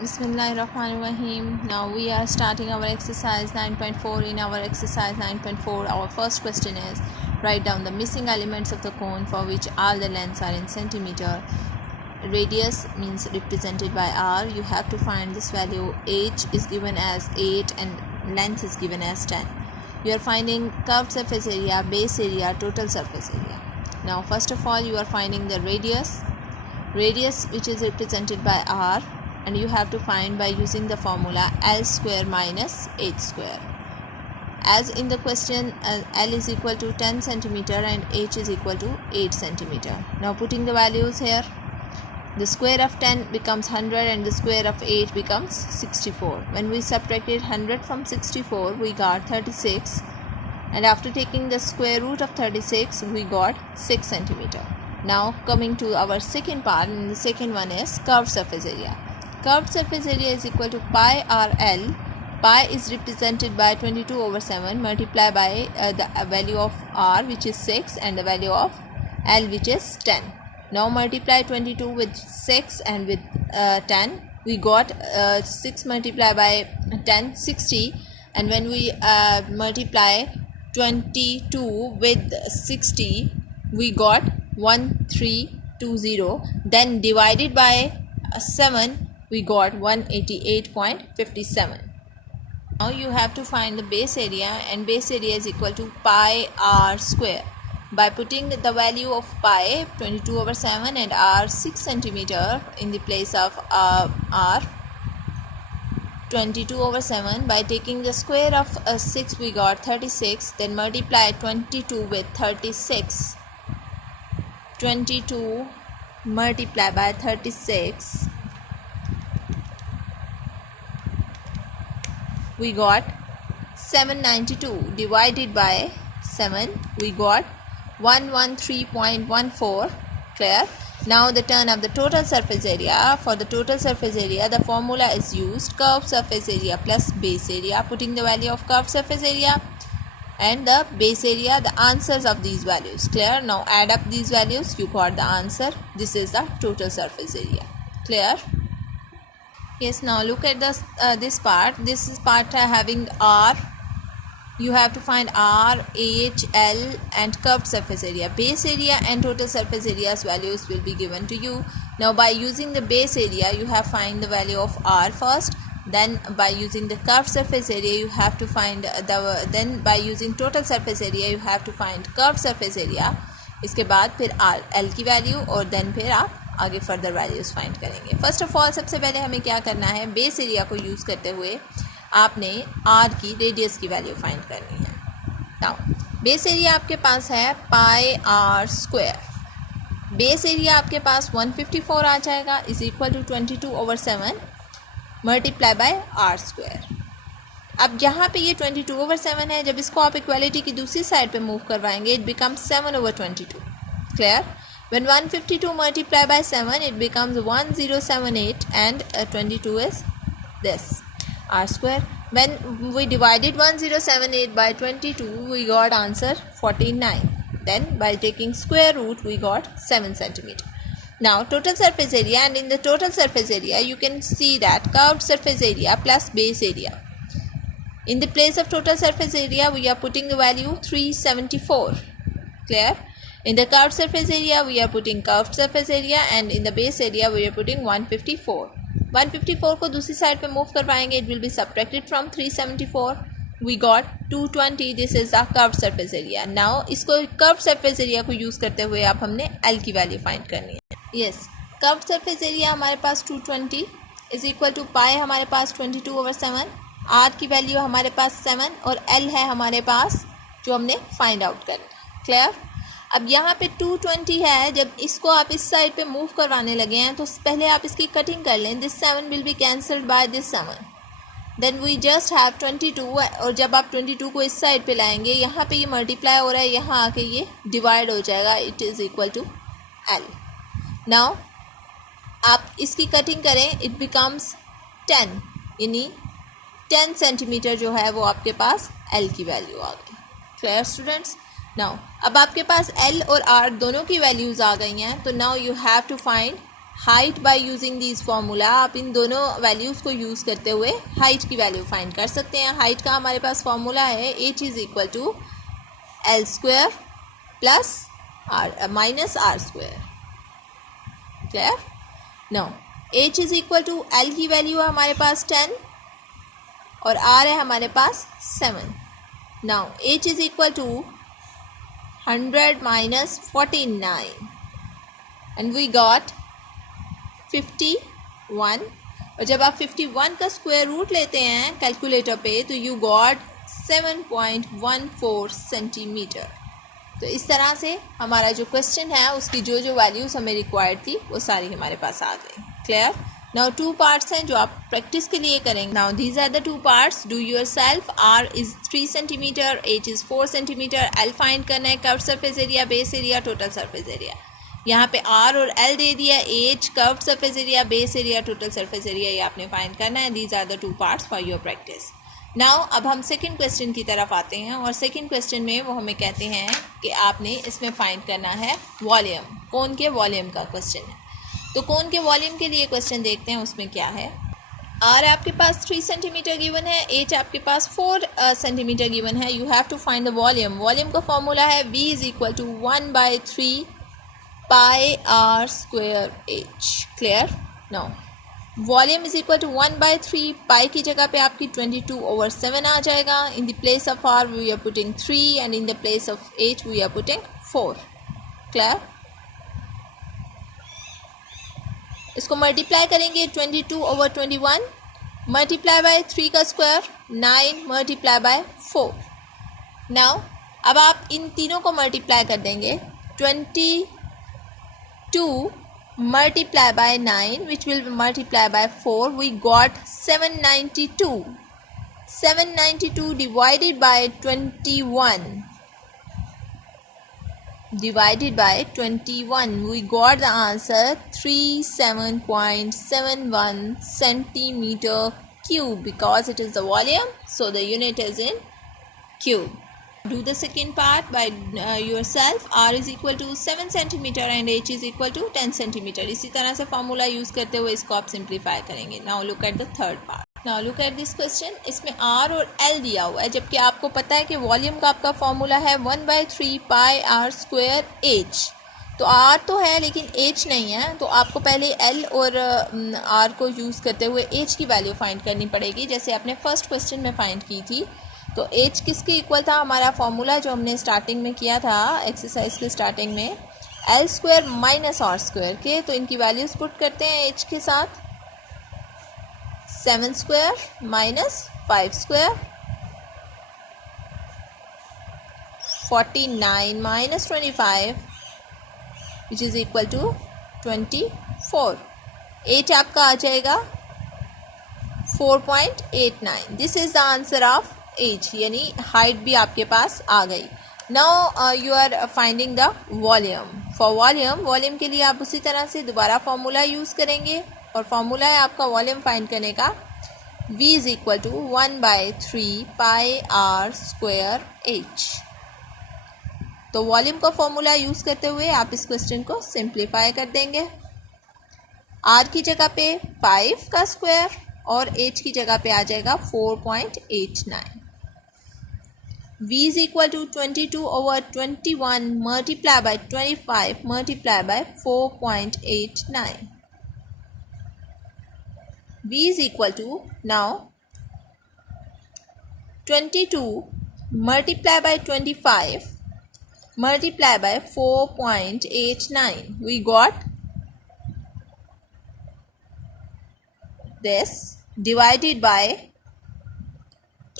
Bismillahirrahmanirrahim. Now we are starting our exercise 9.4. In our exercise 9.4, our first question is write down the missing elements of the cone for which all the lengths are in centimeter. Radius means represented by r. You have to find this value. H is given as 8 and length is given as 10. You are finding curved surface area, base area, total surface area. Now first of all you are finding the radius which is represented by r, and you have to find by using the formula L square minus H square. As in the question, L is equal to 10 centimeter and H is equal to 8 centimeter. Now putting the values here, the square of 10 becomes 100 and the square of 8 becomes 64. When we subtracted 100 from 64, we got 36, and after taking the square root of 36, we got 6 centimeter. Now coming to our second part, and the second one is curved surface area. Curved surface area is equal to pi RL. Pi is represented by 22/7 multiplied by the value of r, which is 6, and the value of L, which is 10. Now multiply 22 with 6 and with 10. We got 6 multiplied by 10, 60. And when we multiply 22 with 60, we got 1320. Then divided by 7, we got 188.57. Now you have to find the base area, and base area is equal to pi r square. By putting the value of pi 22/7 and r 6 centimeter in the place of r 22/7, by taking the square of 6, we got 36. Then multiply 22 with 36. 22 multiplied by 36, we got 792. Divided by 7, we got 113.14. Clear? Now the turn of the total surface area. For the total surface area, the formula is used: curved surface area plus base area. Putting the value of curved surface area and the base area, the answers of these values. Clear? Now add up these values, you got the answer. This is the total surface area. Clear? Yes, now look at this part. This is part having r. You have to find r, h, l and curved surface area. Base area and total surface area's values will be given to you. Now by using the base area, you have to find the value of r first. Then by using the curved surface area, you have to find then by using total surface area, you have to find curved surface area. इसके बाद फिर r, l की वैल्यू, और देन फिर आप आगे further values find करेंगे. First of all सबसे पहले हमें क्या करना है, बेस एरिया को यूज़ करते हुए आपने r की रेडियस की वैल्यू फाइंड करनी है. नाउ बेस एरिया आपके पास है pi r square. Base area आपके पास 154 आ जाएगा, is equal to 22/7 multiply by r square. अब यहाँ पे ये 22/7 है. जब इसको आप इक्वालिटी की दूसरी साइड पे मूव करवाएंगे, it becomes 7/22. Clear? When 152 multiplied by 7, it becomes 1078, and 22 is this, r square. When we divided 1078 by 22, we got answer 49. Then by taking square root, we got 7 centimeter. Now total surface area, and in the total surface area, you can see that curved surface area plus base area. In the place of total surface area, we are putting the value 374. Clear? In the curved surface area, we are putting curved surface area, and in the base area, we are putting 154. 154 को दूसरी साइड पे मूव करवाएंगे, it will be subtracted from 374. We got 220. This is the curved surface area. Now इसको curved surface area को यूज़ करते हुए आप हमने L की वैल्यू फाइंड करनी है. Yes, curved surface area हमारे पास 220 is equal to पाई हमारे पास 22/7. R की वैल्यू हमारे पास 7 और L है हमारे पास जो हमने फाइंड आउट करना. क्लियर? अब यहाँ पे 220 है. जब इसको आप इस साइड पे मूव करवाने लगे हैं, तो पहले आप इसकी कटिंग कर लें. This 7 will be cancelled by this 7. Then we just have 22, और जब आप 22 को इस साइड पे लाएंगे, यहाँ पे ये मल्टीप्लाई हो रहा है, यहाँ आके ये डिवाइड हो जाएगा. It is equal to L. Now आप इसकी कटिंग करें, इट बिकम्स 10, यानी 10 सेंटीमीटर जो है वो आपके पास L की वैल्यू आ गई. Clear students? नाउ अब आपके पास L और R दोनों की वैल्यूज़ आ गई हैं, तो now you have to find height by using this formula, आप इन दोनों वैल्यूज़ को यूज़ करते हुए हाइट की वैल्यू फाइंड कर सकते हैं। हाइट का हमारे पास फॉर्मूला है h is equal to L square plus R minus R square. Clear? No, h is equal to L की वैल्यू है हमारे पास 10 और r है हमारे पास 7। Now h is equal to 100 minus 49 and we got 51। और जब आप 51 का स्क्वायर रूट लेते हैं कैलकुलेटर पे तो यू गॉट 7.14 सेंटीमीटर। तो इस तरह से हमारा जो क्वेश्चन है उसकी जो जो वैल्यूज़ हमें रिक्वायर्ड थी वो सारी हमारे पास आ गई। क्लियर? नाउ 2 पार्ट्स हैं जो आप प्रैक्टिस के लिए करेंगे। Now these are the 2 parts, do yourself. r is 3 centimetre, h is 4 centimetre, l find करना है, curve surface area, base area, total surface area. यहाँ पे r और l दे दिया, h curve surface area, base area, total surface area, ये आपने find करना है। These are the 2 parts for your practice. Now अब हम सेकंड क्वेश्चन की तरफ आते हैं और सेकंड क्वेश्चन में वो हमें कहते हैं कि आपने इसमें फाइंड करना है वॉल्यूम। कोन के वॉल्यूम का क्वेश्चन है। तो कोन के वॉल्यूम के लिए क्वेश्चन देखते हैं उसमें क्या है। r आपके पास 3 सेंटीमीटर गिवन है, h आपके पास 4 सेंटीमीटर गिवन है। You have to find the volume. Volume का फॉर्मूला है v is equal to 1/3 pi r square h। Clear? No, volume is equal to 1/3 pi की जगह पे आपकी 22/7 आ जाएगा। In the place of r we are putting 3 and in the place of h we are putting 4। क्लियर? इसको मल्टीप्लाई करेंगे 22/21 multiply by 3 का स्क्वायर 9 multiply by 4। नाउ अब आप इन तीनों को मल्टीप्लाई कर देंगे 22 multiply by 9 which will be multiplied by 4, we got 792. 792 divided by 21, we got the answer 37.71 centimeter cube because it is the volume, so the unit is in cube. Do the second part by yourself. r is equal to 7 centimeter and h is equal to 10 centimeter. इसी तरह से formula use करते हुए इसको आप सिंप्लीफाई करेंगे। Now look at the third part. Now look at this question. इसमें r और l दिया हुआ है जबकि आपको पता है कि वॉल्यूम का आपका फॉर्मूला है 1/3 पाई r स्क्वायर h। तो r तो है लेकिन h नहीं है, तो आपको पहले l और r को यूज़ करते हुए h की वैल्यू फाइंड करनी पड़ेगी जैसे आपने फर्स्ट क्वेश्चन में फाइंड की थी। तो h किसके इक्वल था? हमारा फॉर्मूला जो हमने स्टार्टिंग में किया था एक्सरसाइज के स्टार्टिंग में, L square minus R square के। तो इनकी वैल्यूज़ पुट करते हैं h के साथ। 7 square minus 5 square, 49 minus 25 which is equal to 24। h आपका आ जाएगा 4.89। This is the answer of h, यानी हाइट भी आपके पास आ गई। Now you are finding the volume. For volume के लिए आप उसी तरह से दोबारा फॉर्मूला यूज़ करेंगे और फॉर्मूला है आपका वॉल्यूम फाइंड करने का v is equal to 1/3 pi r square h। तो वॉल्यूम का फॉर्मूला यूज़ करते हुए आप इस क्वेश्चन को सिंप्लीफाई कर देंगे। r की जगह पे 5 का स्क्वायर और h की जगह पे आ जाएगा 4.89। v is equal to 22/21 multiply by 25 multiply by 4.89. v is equal to now 22 multiply by 25 multiply by 4.89. We got this divided by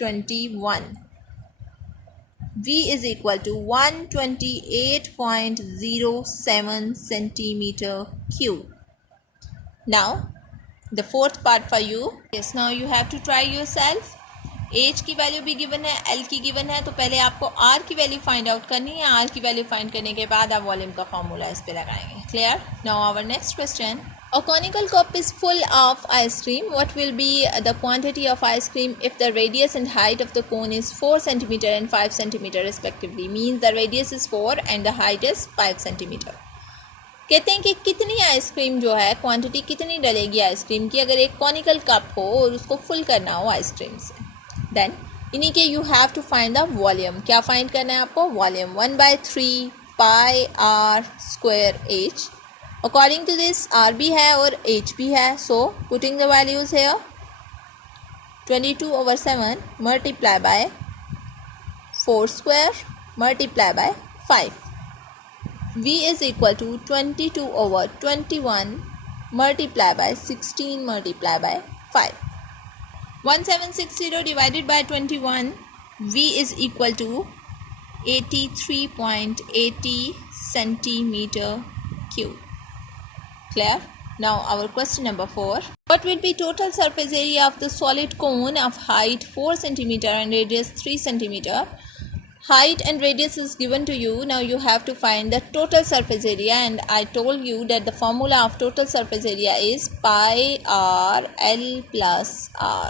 21. v is equal to 128.07 centimeter cube. Now the fourth part for you. Yes, now you have to try yourself. h की वैल्यू भी गिवन है, l की गिवन है, तो पहले आपको r की value find out करनी है। r की वैल्यू फाइंड करने के बाद आप वॉल्यूम का फॉर्मूला इस पे लगाएंगे। Clear? Now our next question. A conical cup is full of ice cream. What will be the quantity of ice cream if the radius and height of the cone is 4 cm and 5 cm respectively? Means the radius is 4 and the height is 5 cm. कहते हैं कि कितनी आइसक्रीम जो है, क्वांटिटी कितनी डलेगी आइसक्रीम की अगर एक कॉनिकल कप हो और उसको फुल करना हो आइसक्रीम से. देन इन्हीं के you have to find the volume. क्या फाइंड करना है आपको? Volume 1/3 pi R square H. According to this R भी है और एच भी है, so putting the values here 22/7 multiply by 4 square multiply by 5. V is equal to 22/21 multiply by 16 multiply by 5. 1760 divided by 21. V is equal to 83.80 centimeter cube. Clear? Now our question number 4. What will be total surface area of the solid cone of height 4 centimeter and radius 3 centimeter? Height and radius is given to you. Now you have to find the total surface area, and I told you that the formula of total surface area is pi r L plus r.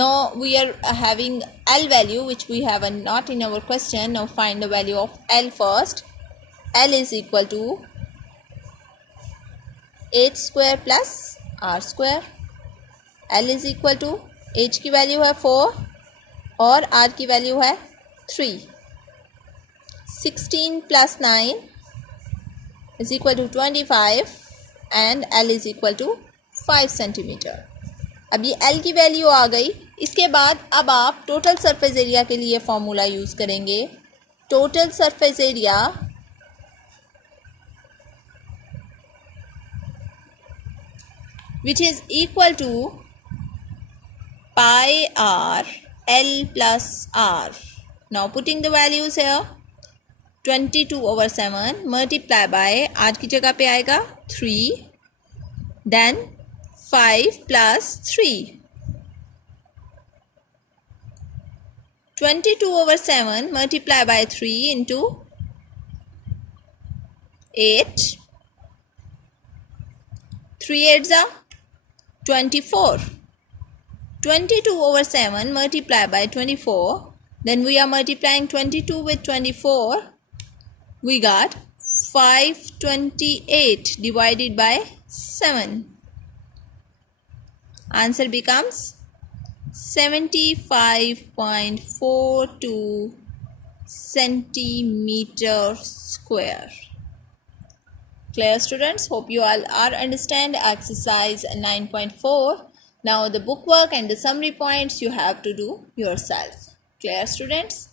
Now we are having L value which we have not in our question. Now find the value of L first. L is equal to h square plus r square. L is equal to h की value है 4 और r की value है 3. 16 plus 9 is equal to 25 and L is equal to 5 centimeter. अब ये L की वैल्यू आ गई. इसके बाद अब आप टोटल सरफेस एरिया के लिए फॉर्मूला यूज़ करेंगे. Total surface area which is equal to pi r L plus r. Now putting the values here 22/7 multiply by r की जगह पे आएगा 3, then 5 plus 3. 22/7 multiply by 3 into 8. 3 8s are 24. 22/7 multiply by 24. Then we are multiplying 22 with 24. We got 528 divided by 7. Answer becomes 75.42 centimeter square. Clear, students? Hope you all are understand exercise 9.4. Now the book work and the summary points you have to do yourself. Clear, students?